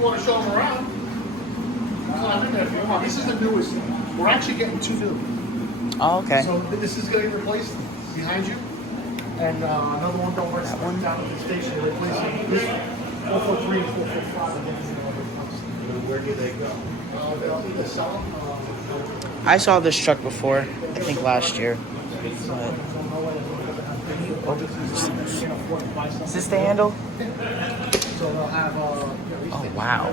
you want to show them around, climb in there if you want. This is the newest. We're actually getting 2 new. Oh, okay. So this is getting replaced behind you, and another one over That one? down at the station replacing this 443 and 445 again. Where do they go? They'll either sell them. I saw this truck before, I think last year. But... Oh, is this the handle? So they'll have. Oh, wow.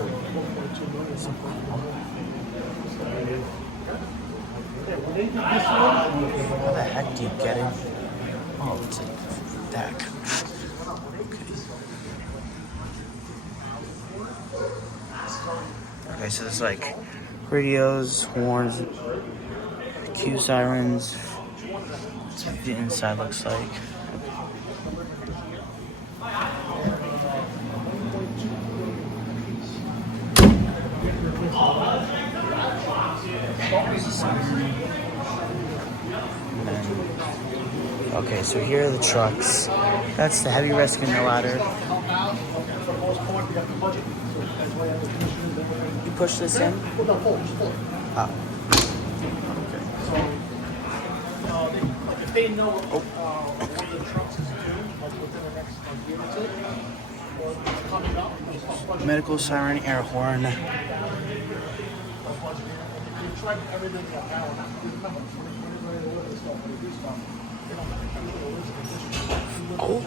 How the heck do you get it? Oh, it's like deck. Okay, so there's like radios, horns, cue sirens. That's what the inside looks like. Okay, so here are the trucks. That's the heavy rescue no ladder. You push this in? Oh. If they know one of the trucks is due, like within the next year or two, or it's coming up, Medical siren, air horn. you tried everything you have now, and remember, when they order this stuff, when they do stuff, they don't have to come to the original condition. Oh.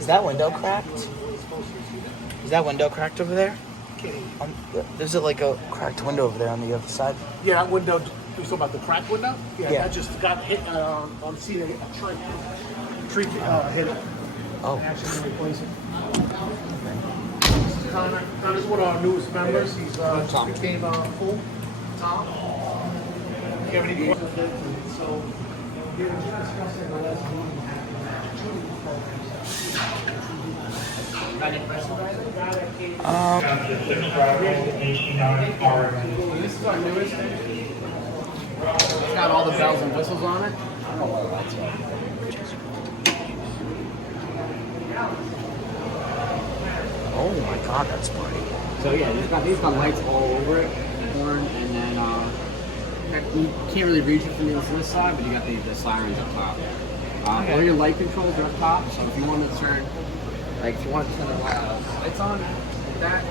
Is that window cracked? Is that window cracked over there? There's like a cracked window over there on the other side. Yeah, that window, you talking about the cracked window? Yeah, Yeah. that just got hit on seeing a tree. Tree hit it. Oh. And actually replace it. Connor is one of our newest members. He's just became full. Tom. Do you have any questions? So, we were just discussing the last meeting. This is our newest thing. It's got all the bells and whistles on it. I don't know what that's about. Oh my god, that's pretty. So yeah, these got lights all over it, horn, and then you can't really reach it from this side, but you got the sirens up top. All your light controls are up top, so if you want to turn, like if you want to turn the lights on, like that,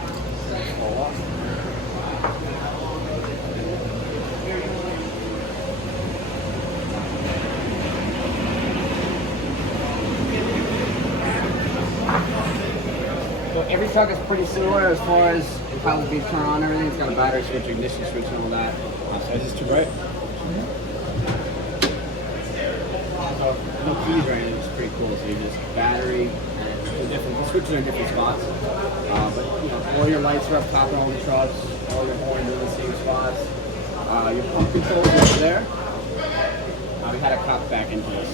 that's all off. So every truck is pretty similar as far as how the beats turn on and everything. It's got a battery switch, ignition switch, and all that. So is this too bright? So no keys or anything, which is pretty cool. So you just battery, and the switches are in different spots. But you know, all your lights are up top on all the trucks, all your horns are in the same spots. Your pump controls are over there. We had a cop back into this.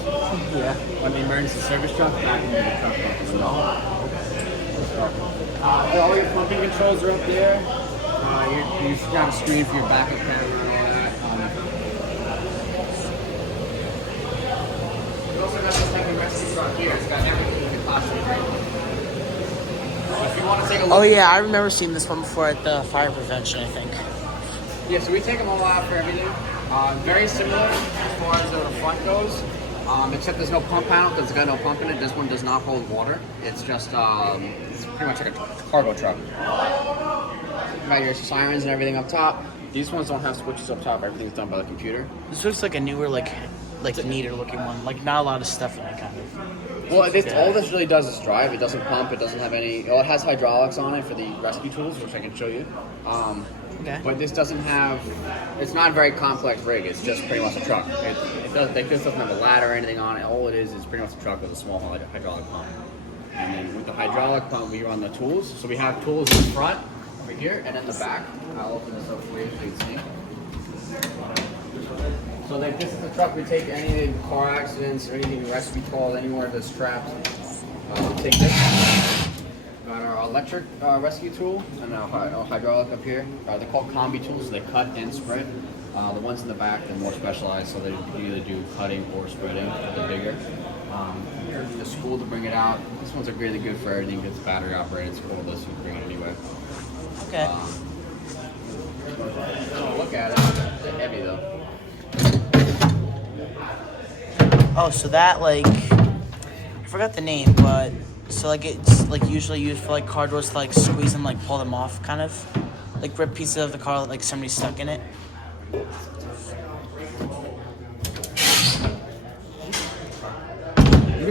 Yeah. On the emergency service truck, back into the truck. All your pumping controls are up there. You've got a screen for your backup camera and all that. We also got this heavy rescue truck here. It's got everything in the classroom. If you want to take a look. Oh yeah, I remember seeing this one before at the fire prevention, I think. Yeah, so we take them all out for everything. Very similar as far as the front goes. Except there's no pump panel because it's got no pump in it. This one does not hold water. It's just it's pretty much like a cargo truck. Got your sirens and everything up top. These ones don't have switches up top. Everything's done by the computer. This looks like a newer, like neater looking one. Like not a lot of stuff in it, kind of. Well, all this really does is drive. It doesn't pump. It doesn't have any. Well, it has hydraulics on it for the rescue tools, which I can show you. Okay. But this doesn't have. It's not a very complex rig. It's just pretty much a truck. This doesn't have a ladder or anything on it. All it is pretty much a truck with a small hydraulic pump. And then with the hydraulic pump, we run the tools. So we have tools in the front, over here, and in the back. I'll open this up for you so you can see. So this is the truck we take any car accidents or anything rescue calls anywhere that's trapped. Take this. Got our electric rescue tool and our hydraulic up here. They're called combi tools, so they cut and spread. The ones in the back, they're more specialized, so they either do cutting or spreading, but they're bigger. It's cool to bring it out. This one's really good for everything. It's battery operated. It's cordless. You can bring it anywhere. Okay. Look at it. They're heavy though. Oh, so that like, I forgot the name, but so like it's like usually used for like car doors to like squeeze them, like pull them off, kind of, like rip pieces of the car like somebody's stuck in it. You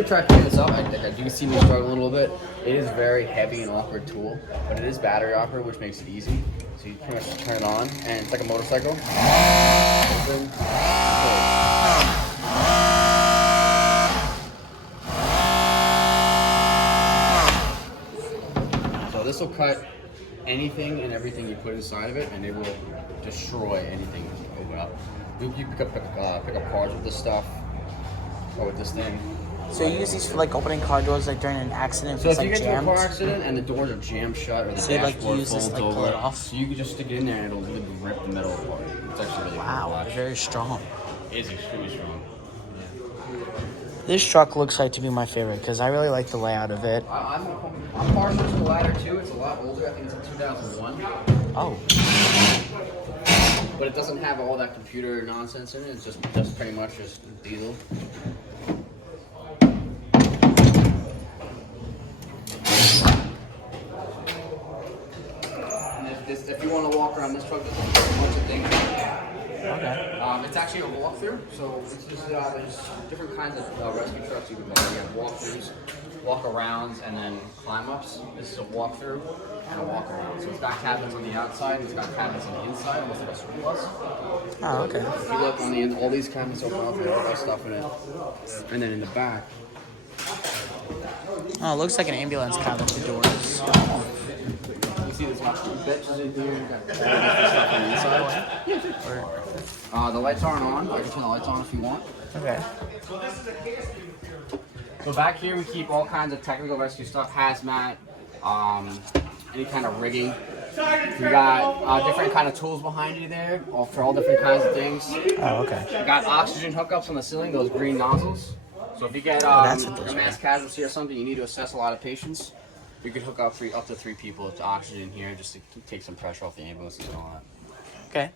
can try picking this up. I do see me struggle a little bit. It is a very heavy and awkward tool, but it is battery operated, which makes it easy. So you pretty much turn it on, and it's like a motorcycle. Open, close. So this will cut anything and everything you put inside of it, and it will destroy anything you open up. You pick up cars with this stuff, or with this thing. So you use these for like opening car doors like during an accident. So If if it's you like get into a jammed. car accident and the doors are jammed shut or the So you, like, dashboard use this, folds like, pull over, it off? so you can just stick it in there and it'll literally rip the metal apart. It's actually really cool to Wow, watch. very strong. It is extremely strong. This truck looks like to be my favorite because I really like the layout of it. I'm partial to the ladder too. It's a lot older. I think it's a 2001. Oh, But it doesn't have all that computer nonsense in it. It's just pretty much just diesel. And if you want to walk around this truck, there's a bunch of things. okay. It's actually a walkthrough, so it's just there's different kinds of rescue trucks you can buy. You have walkthroughs, walk-arounds, and then climb-ups. This is a walkthrough and a walk-around. So it's got cabins on the outside, it's got cabins on the inside, almost like a school bus. Oh, okay. If you look on the end, all these cabins open up, they all got stuff in it. And then in the back, Oh, it looks like an ambulance cab with the doors. you see there's lots of benches in here. You got all the different stuff on the inside. The lights aren't on. I can turn the lights on if you want. Okay. So back here we keep all kinds of technical rescue stuff, hazmat, any kind of rigging. We got different kind of tools behind you there, all for all different kinds of things. Oh, okay. We got oxygen hookups on the ceiling, those green nozzles. So if you get that's what those a mass are. casualty or something, you need to assess a lot of patients, we could hook up up to 3 people to oxygen here just to take some pressure off the ambulances and all that. Okay.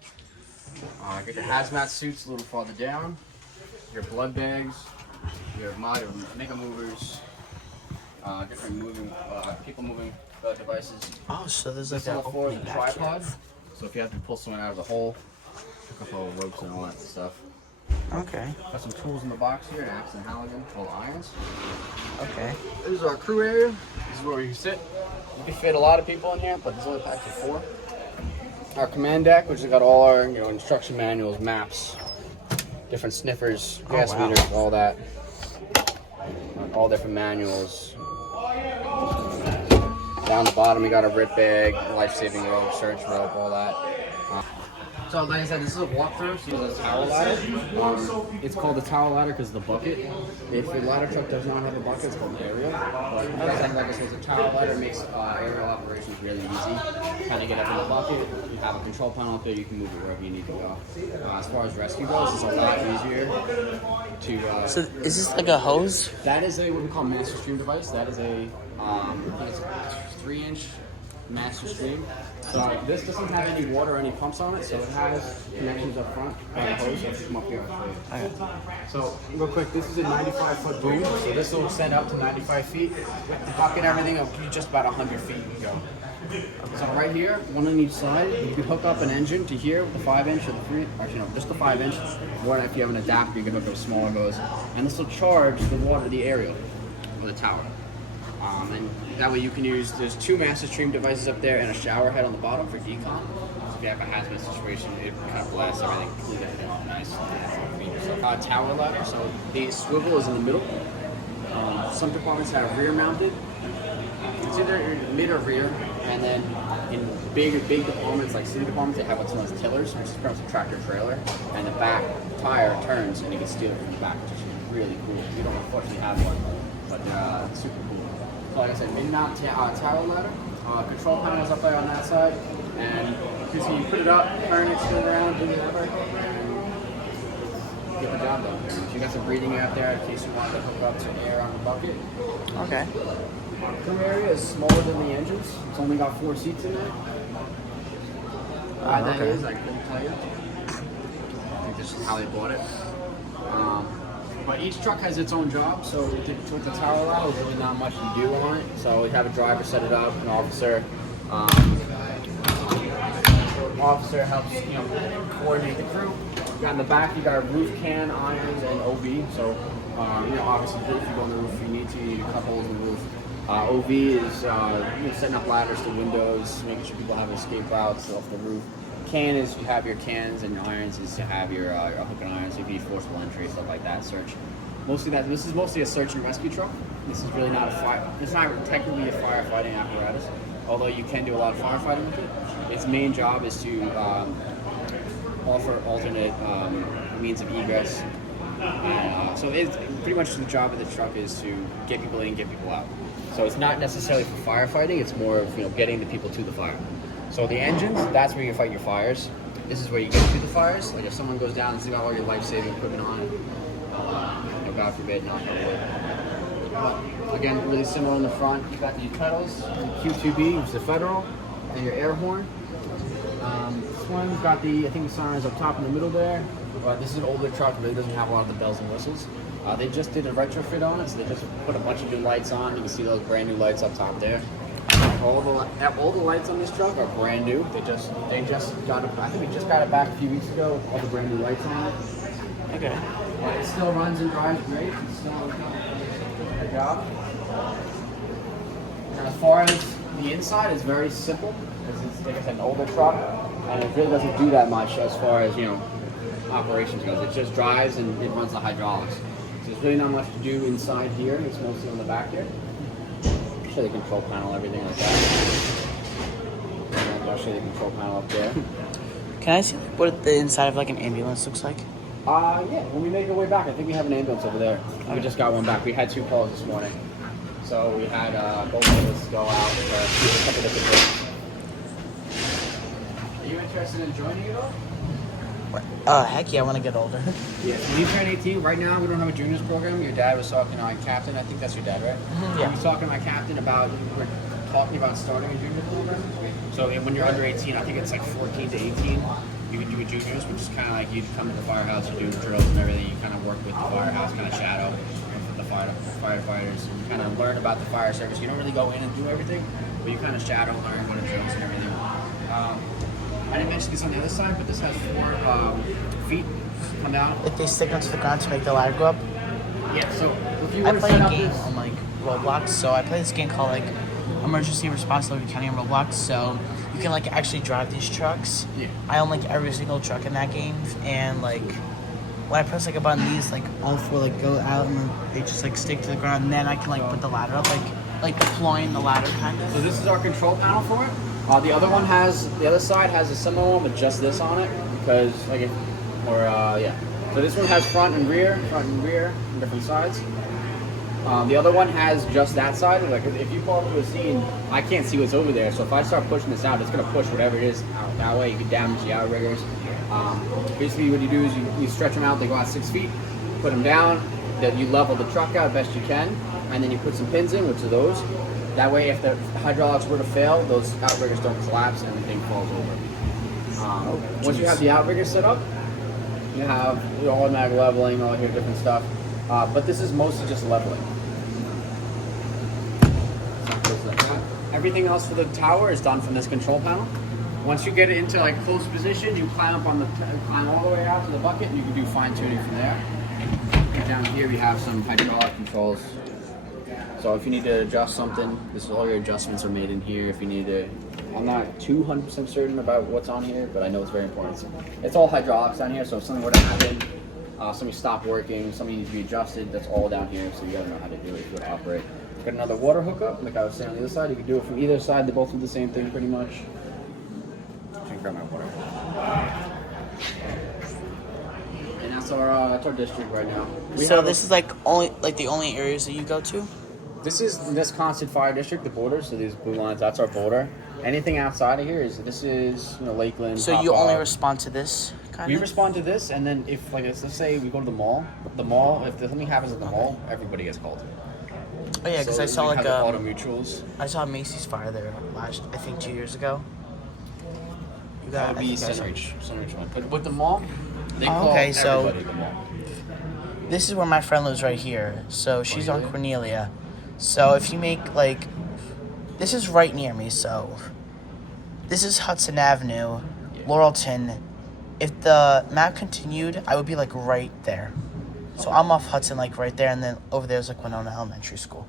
Get your hazmat suits a little farther down, your blood bags, your mega movers, different moving, people moving devices. Oh, so there's This like on a the floor is a opening back tripod, here. so if you have to pull someone out of the hole, hook up all the ropes and all that stuff. Okay. Got some tools in the box here, an axe and halligan, full of irons. Okay. This is our crew area. This is where we can sit. You can fit a lot of people in here, but there's only packed for 4. Our command deck, which has got all our instruction manuals, maps, different sniffers, gas wow. meters, all that. All different manuals. Down the bottom, we got a rip bag, life-saving rope, search rope, all that. So like I said, this is a walkthrough, so there's a tower ladder. It's called the tower ladder because of the bucket. If your ladder truck does not have a bucket, it's called an aerial. But like I said, the tower ladder makes aerial operations really easy. Kind of get up in the bucket, you have a control panel up there, you can move it wherever you need to go. As far as rescue goes, it's a lot easier to... So is this like a hose? That is a what we call master stream device. That is a I think it's a 3-inch master stream. So this doesn't have any water or any pumps on it, so it has connections up front by the hose. Let's come up here. Okay. So real quick, this is a 95-foot boom. So this will send up to 95 feet. With the bucket and everything, it'll give you just about 100 feet you go. So right here, one on each side, you can hook up an engine to here with the 5-inch or the 3. Actually, no, just the 5-inch. Or if you have an adapter, you can hook up smaller goes. And this will charge the water, the aerial, or the tower. And that way you can use, there's 2 master stream devices up there and a shower head on the bottom for decom. So if you have a hazmat situation, it kind of blasts everything, clean everything off nice. Tower ladder, so the swivel is in the middle. Some departments have rear mounted. It's either mid or rear, and then in big departments like city departments, they have what's known as tillers, which is pretty much a tractor trailer, and the back tire turns and you can steal it from the back, which is really cool. We don't unfortunately have one, but it's super cool. So like I said, mid-mount tower ladder, control panels up there on that side, and Just you put it up, turn it, spin it around, do whatever. Get the job done. So you got some breathing air up there in case you wanted to hook up some air on the bucket. Okay. Crew area is smaller than the engines. It's only got 4 seats in there. Why that is, I couldn't tell you. I think this is how they bought it. But each truck has its own job, so with the tower ladder, there's really not much to do on it. So we have a driver set it up, an officer. Officer helps, coordinate the crew. In the back, you got roof can, irons, and OV. So, obviously, if you go on the roof, you need a couple holes in the roof. OV is setting up ladders to windows, making sure people have escape routes off the roof. Can is you have your cans, and your irons is to have your hook and irons, so if you need forcible entry, stuff like that. Search. This is mostly a search and rescue truck. This is really not a fire. It's not technically a firefighting apparatus, although you can do a lot of firefighting with it. Its main job is to offer alternate means of egress. So it's pretty much the job of the truck is to get people in, get people out. So it's not necessarily for firefighting. It's more of getting the people to the fire. So the engines, that's where you fight your fires. This is where you get to the fires. Like if someone goes down and you got all your life-saving equipment on it, God forbid, not again, really similar in the front. You got the pedals, the Q2B, which is the federal, and your air horn. This one's got I think the siren's up top in the middle there. But this is an older truck, really doesn't have a lot of the bells and whistles. They just did a retrofit on it, so they just put a bunch of new lights on. You can see those brand new lights up top there. All the lights on this truck are brand new. They just got it. I think we just got it back a few weeks ago with all the brand new lights on it. Okay. But it still runs and drives great. It's still a good job. And as far as the inside, it's very simple because it's, like I said, an older truck, and it really doesn't do that much as far as operations goes. It just drives and it runs the hydraulics. So there's really not much to do inside here. It's mostly on the back here. I'll show you the control panel, everything like that. And I'll show you the control panel up there. Can I see what the inside of like an ambulance looks like? Yeah, when we make our way back, I think we have an ambulance over there. We just got one back. We had 2 calls this morning. So we had both of us go out for a couple different things. Are you interested in joining it all? Heck yeah, I want to get older. Yeah, when you turn 18, right now we don't have a juniors program. Your dad was talking to my captain. I think that's your dad, right? Yeah. He was talking to my captain about, we're talking about starting a junior program. So when you're under 18, I think it's like 14 to 18. You can do a juniors, which is kind of like you come to the firehouse, you do drills and everything. You kind of work with the firehouse, kind of shadow the firefighters. You kind of learn about the fire service. You don't really go in and do everything, but you kind of shadow, learn what it drills and everything. I didn't mention this on the other side, but this has 4 feet come down. If they stick onto the ground to make the ladder go up. Yeah. So if you I were to play set a up game this, on like Roblox, so I play this game called like Emergency Response Logan County on Roblox, so you can like actually drive these trucks. Yeah. I own like every single truck in that game, and like when I press like a button, these like all 4 like go out and then they just like stick to the ground, and then I can like put the ladder up, like deploying the ladder kind of. so this is our control panel for it. The other side has a similar one with just this on it because yeah. So this one has front and rear on different sides. The other one has just that side. Like if you pull up to a scene, I can't see what's over there. So if I start pushing this out, it's gonna push whatever it is out. That way you can damage the outriggers. Basically what you do is you stretch them out. They go out 6 feet. Put them down. That you level the truck out best you can, and then you put some pins in, which are those. That way, if the hydraulics were to fail, those outriggers don't collapse and everything falls over. Once you have the outrigger set up, you have your automatic leveling, all your different stuff. But this is mostly just leveling. Everything else for the tower is done from this control panel. Once you get it into like close position, you climb up on climb all the way out to the bucket, and you can do fine tuning from there. And down here we have some hydraulic controls. So if you need to adjust something, all your adjustments are made in here. If you need to, I'm not 200% certain about what's on here, but I know it's very important. So it's all hydraulics down here. So if something were to happen, something stopped working, something needs to be adjusted, that's all down here. So you gotta know how to do it if you want to operate. Got another water hookup, like I was saying on the other side. You can do it from either side. They both do the same thing pretty much. I can grab my water. And that's our district right now. So this is like the only areas that you go to. This is the Nesconset Fire District, the border. So these blue lines, that's our border. Anything outside of here this is Lakeland. So you only respond to this kind We of? respond to this, and then if let's say we go to the mall, if something happens at the mall, everybody gets called. Oh yeah, because So I saw we like have the auto mutuals. I saw a Macy's fire there I think 2 years ago. You That got would be Centereach one. But with the mall, they call okay, so everybody the mall. this is where my friend lives right here. So she's on Cornelia? Cornelia. So if you make like, this is right near me. So this is Hudson Avenue, Laurelton. If the map continued, I would be like right there. So I'm off Hudson like right there, and then over there's like Winona Elementary School.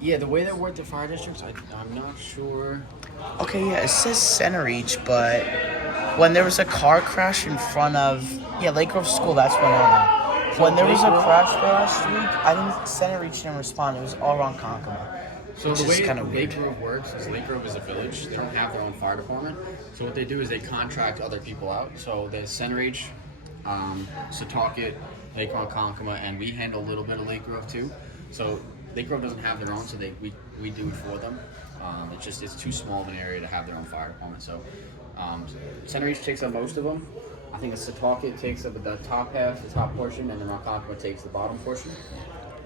Yeah, the way they work the fire districts, I'm not sure. Okay, yeah, it says Centereach, but when there was a car crash in front of Lake Grove School, that's Winona. When there was a crash there last week, I didn't Centereach didn't respond. It was all Ronkonkoma. So the way kind of Lake weird. Grove works is Lake Grove is a village. They don't have their own fire department. So what they do is they contract other people out. So there's Centereach, Setauket, Lake Ronkonkoma, and we handle a little bit of Lake Grove too. So Lake Grove doesn't have their own, so we do it for them. It's too small of an area to have their own fire department. So Centereach takes up most of them. I think the Setauket takes up the top half, the top portion, and then Ronkonkoma takes the bottom portion.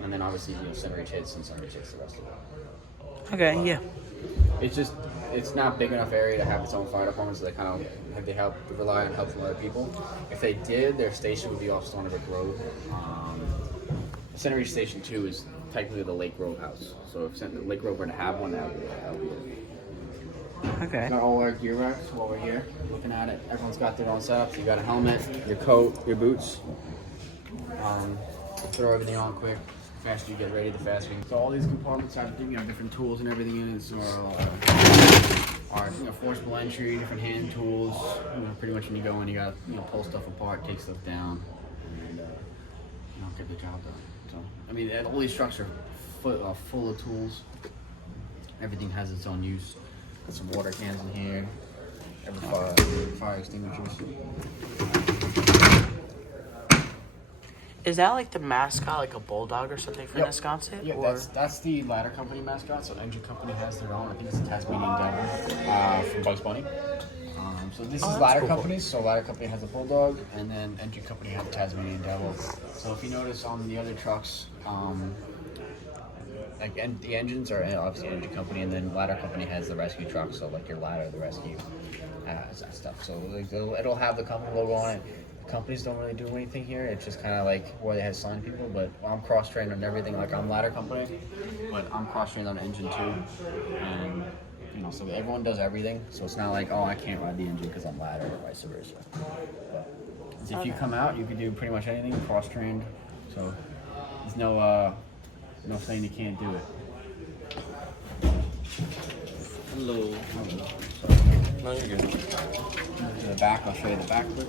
And then obviously Centereach hits and Centereach takes the rest of it. Okay, yeah. It's not big enough area to have its own fire department, so they rely on help from other people. If they did, their station would be off Stony Brook Road. Centereach Station 2 is technically the Lake Grove house. So if Lake Grove were to have one, that would be it. Okay. Got all our gear racks while we're here, looking at it. Everyone's got their own setups. You got a helmet, your coat, your boots. Throw everything on quick. The faster you get ready, the faster you can. So all these compartments have different tools and everything in it. So our forcible entry, different hand tools. Pretty much when you go in, you got pull stuff apart, take stuff down, and get the job done. So all these trucks are full of tools. Everything has its own use. Got some water cans in here. Fire extinguishers. Is that like the mascot, like a bulldog or something for Yep. Nesconset? Yeah, or? that's the ladder company mascot. So Engine Company has their own. I think it's a Tasmanian Devil from Bugs Bunny. So this is that's ladder cool. companies. So ladder company has a bulldog, and then Engine Company has a Tasmanian Devil. So if you notice on the other trucks, the engines are obviously Engine Company, and then ladder company has the rescue truck. So like your ladder, the rescue, that stuff. So it'll have the company logo on it. Companies don't really do anything here. It's just kind of like where they have signed people, but I'm cross-trained on everything. Like I'm ladder company, but I'm cross-trained on engine too, and so everyone does everything. So it's not like, oh, I can't ride the engine because I'm ladder, or vice versa. But if you come out, you can do pretty much anything. Cross-trained, so there's no saying you can't do it. Hello. No, you're good. To the back, I'll show you the back quick.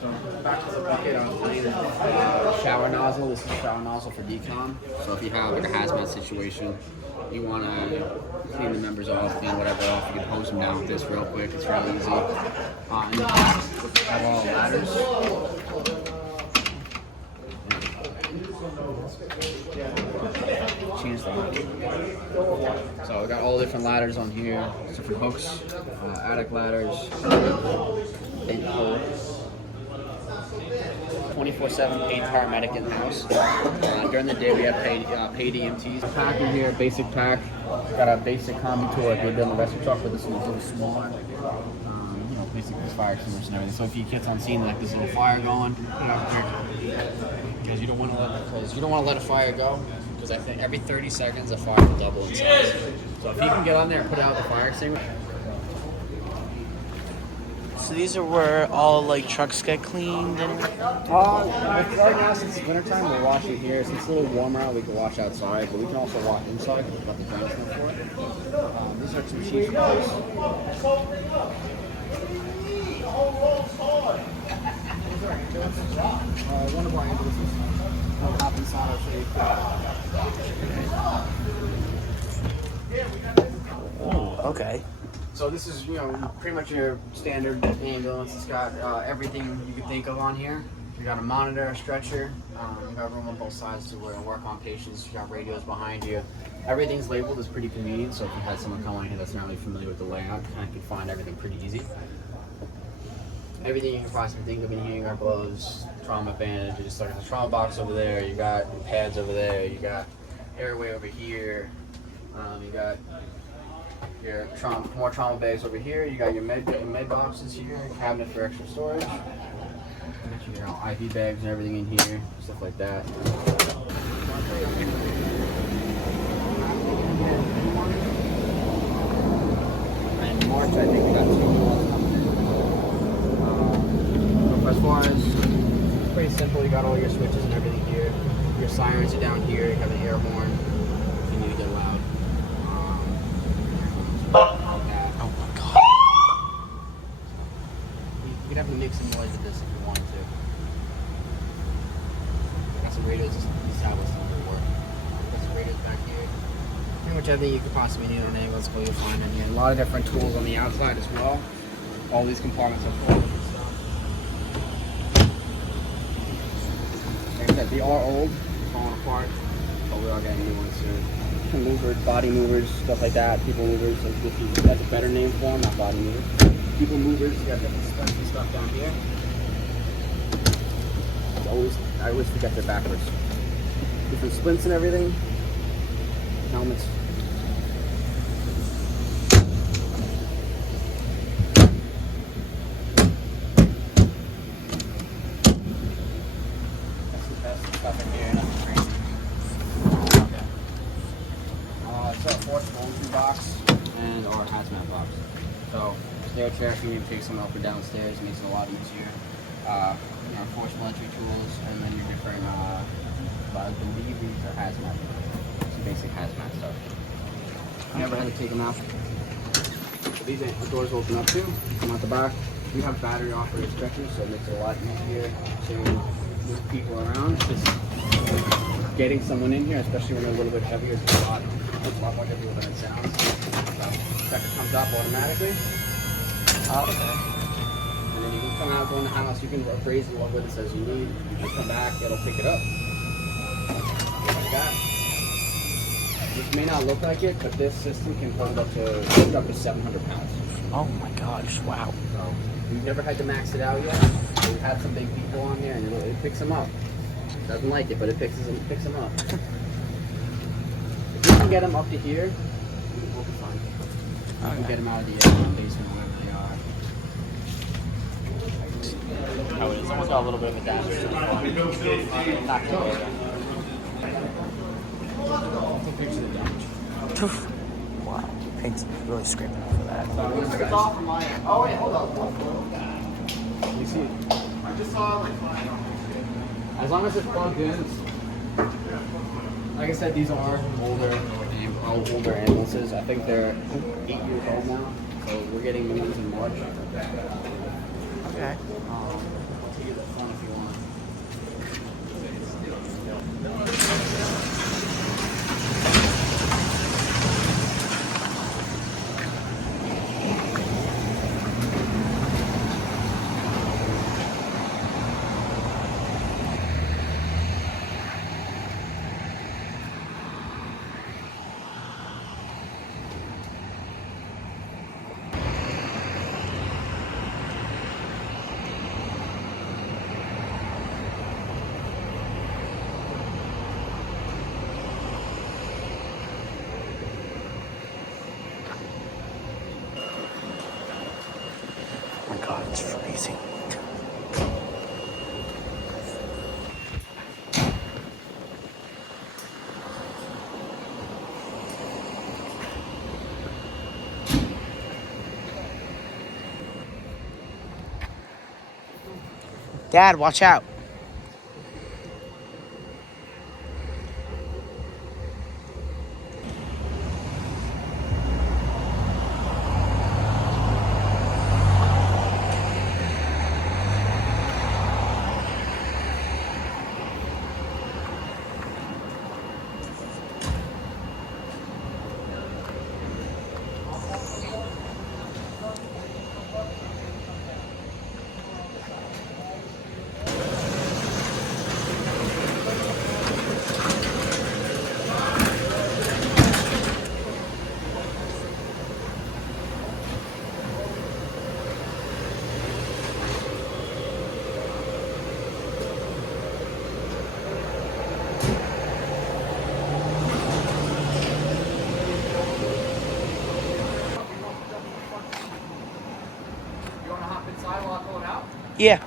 So back to the bucket, I'll tell you the shower nozzle. This is a shower nozzle for decon. So if you have like a hazmat situation, you want to clean the members off, clean whatever off, you can hose them down with this real quick. It's real easy. In the back, we have all ladders. Change the light. So we got all different ladders on here, different hooks, attic ladders, 24/7 paid paramedic in the house. During the day we have paid EMTs. Pack in here, basic pack. Got a basic combi tool like we did on the rescue truck, but this one's a little smaller. Basically fire extinguishers and everything. So if you get on scene like this little fire going, put it out there. Because you don't want to let a fire go. Because I think every 30 seconds a fire will double in size. So if you can get on there and put out the fire extinguisher. So these are where all like trucks get cleaned and Right now, since it's wintertime, we'll wash it here. Since it's a little warmer out, we can wash outside, but we can also wash inside because we've got the drains in for it. These are some cheap cars. One of our ambulances. I'll hop inside, I'll show you. okay. So this is, pretty much your standard ambulance. It's got everything you could think of on here. You got a monitor, a stretcher. You got room on both sides to work on patients. You got radios behind you. Everything's labeled. It's pretty convenient. So if you had someone come on here that's not really familiar with the layout, kind of can find everything pretty easy. Everything you can possibly think of in here. You got gloves, trauma bandages. So there's a trauma box over there. You got pads over there. You got airway over here. You got your more trauma bags over here. You got your med boxes here. Cabinet for extra storage. You know, IV bags and everything in here, stuff like that. And in March, I think we got 2 more coming in. As far as, pretty simple. You got all your switches and everything here. Your sirens are down here. You have an air horn if you need to get loud. Oh my god. You could have to make some noise with this if you wanted to. Got some radios established on the work. Got some radios back here. Pretty much everything you could possibly need on an ambulance call you'll find in here. A lot of different tools on the outside as well. All these compartments are full of different stuff. Like I said, they are old, falling apart, but we are getting new ones soon. Movers, body movers, stuff like that. People movers, that's a better name for them, not body movers. People movers, you got different special stuff down here. I always forget they're backwards. Different splints and everything. Helmets. That's the best stuff in here, nothing crazy. So a portable entry box and our hazmat box. So stair chair, if you need to take someone up or downstairs, makes it a lot easier. You know, forcible entry tools, and then your different, I believe these are hazmat, some basic hazmat stuff. I never had to take them out. So these doors open up too, come out the back. We have battery operated stretchers, so it makes it a lot easier to move people around. Just getting someone in here, especially when they're a little bit heavier, it's a lot more difficult than it sounds. So stretcher comes up automatically. Oh, okay. And then you can come out, go in the house, you can raise the one with it as you need. You come back, it'll pick it up. Like that. This may not look like it, but this system can hold up to 700 pounds. Oh my gosh, wow. So we've never had to max it out yet. We've had some big people on there and it picks them up. Doesn't like it, but it picks them up. If you can get them up to here, we'll be fine. You can get them out of the basement, wherever they are. Oh, it's almost got a little bit of a damage to the front. Not too bad. Take pictures of the damage. Wow. Paint's really scraping off of that. Oh wait, hold on. You see it? I just saw like flying on. As long as it's plugged in, like I said, these are older ambulances. I think they're 8 years old now, so we're getting new ones in March. Okay. I'll take you to the front if you want. Oh my god, it's freezing. Dad, watch out. Yeah.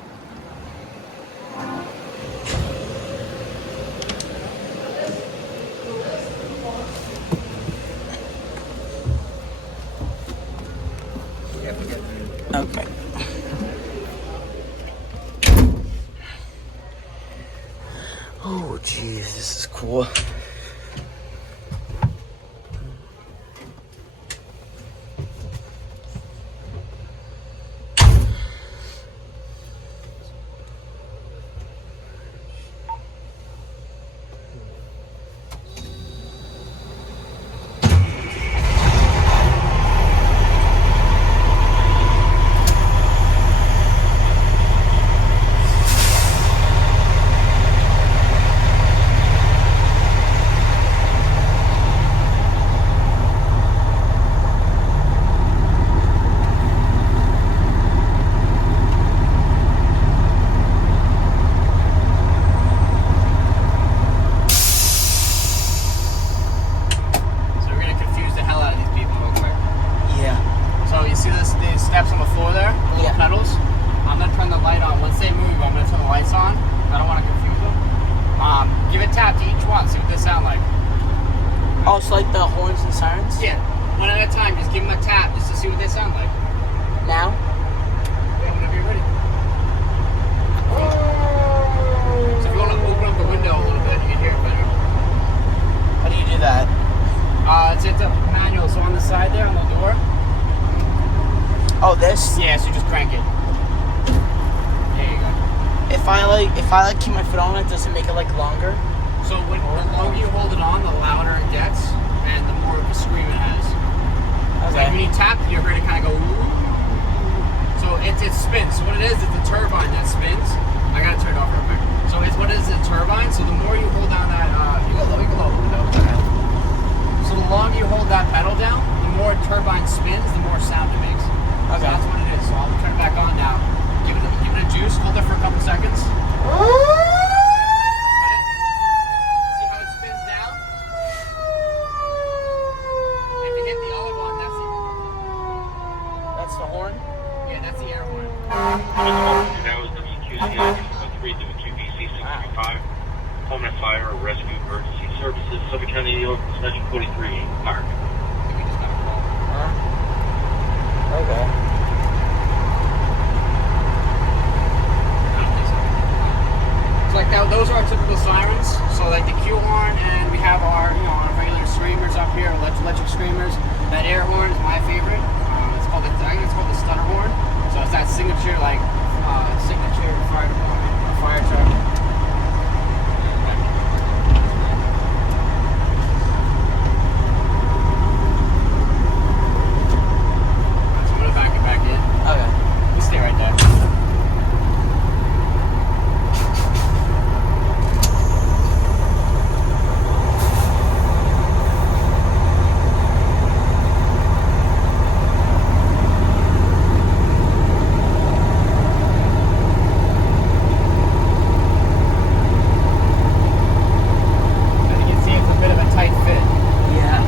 Okay. Oh, jeez, this is cool. Steps on the floor there, the little pedals. I'm gonna turn the light on. Once they move, I'm gonna turn the lights on. I don't want to confuse them. Give a tap to each one. See what they sound like. Oh, so like the horns and sirens? Yeah, one at a time. Just give them a tap just to see what they sound like. Now? Yeah, whenever you're ready. So if you want to open up the window a little bit, you can hear it better. How do you do that? It's a manual. So on the side there, on the door. Oh, this? Yeah, so you just crank it. There you go. If I keep my foot on it, does it make it like longer? So the longer you hold it on, the louder it gets, and the more of a scream it has. Okay. Like when you tap, you're going to kind of go. Ooh. So it spins. So what it is, it's a turbine that spins. I gotta turn it off real quick. So it's what it is, a turbine. So the more you hold down that, you go low. So the longer you hold that pedal down, the more turbine spins, the more sound it makes. Okay. So that's what it is. So I'll turn it back on now. Give it a juice. Hold it for a couple seconds. See how it spins down? If you hit the other one, That's the horn? that's the air horn. That was WQCI 3 WQVC 635. Home and Fire Rescue Emergency Services, Suffolk County, New York, Section 43, Park. We just got a call. Okay. So like that, those are our typical sirens. So like the Q horn, and we have our our regular screamers up here, electric screamers. That air horn is my favorite. It's called the stunner horn. So it's that signature signature fire department or fire truck. So I'm gonna back it back in. Okay. You stay right there. As you can see, it's a bit of a tight fit. Yeah.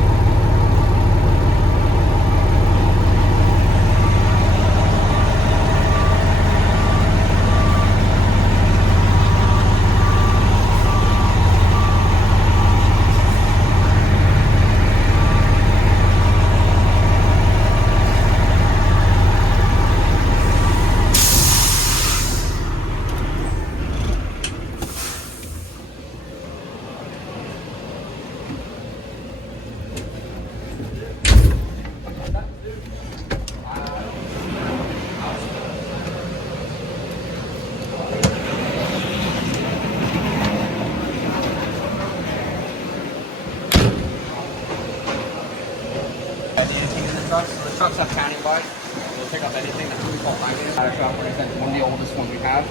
The trucks have counting bars. They'll pick up anything. That's what we call highway fire truck. Like I said, it's one of the oldest ones we have.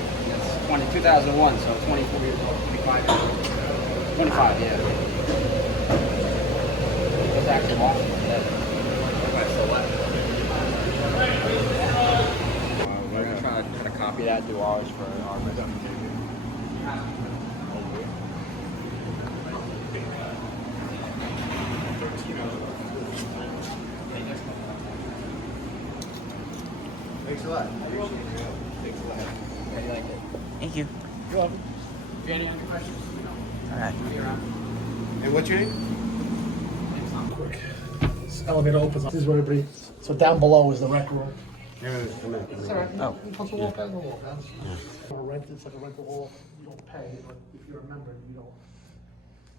And it's 2001, so 24 years old, 25 years old. 25, yeah. It's actually awesome. We're going to try to copy that, do ours for our resume. Thanks a lot. Thanks a lot. Okay, you like it. Thank you. You're welcome. If you have any other questions, you know, All right. I'll be around. And what's your name? Name's Tom. Quick. This elevator opens up. This is where everybody. So down below is the rec room. It's all right. Oh. Once you walk out, you'll walk out. For rent, it's like a rental hall. You don't pay, but if you're a member, you don't.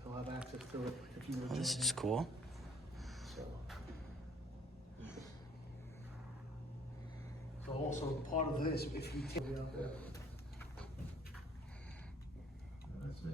You'll have access to it if you were. Oh, this is cool. So also part of this, if you take it out there.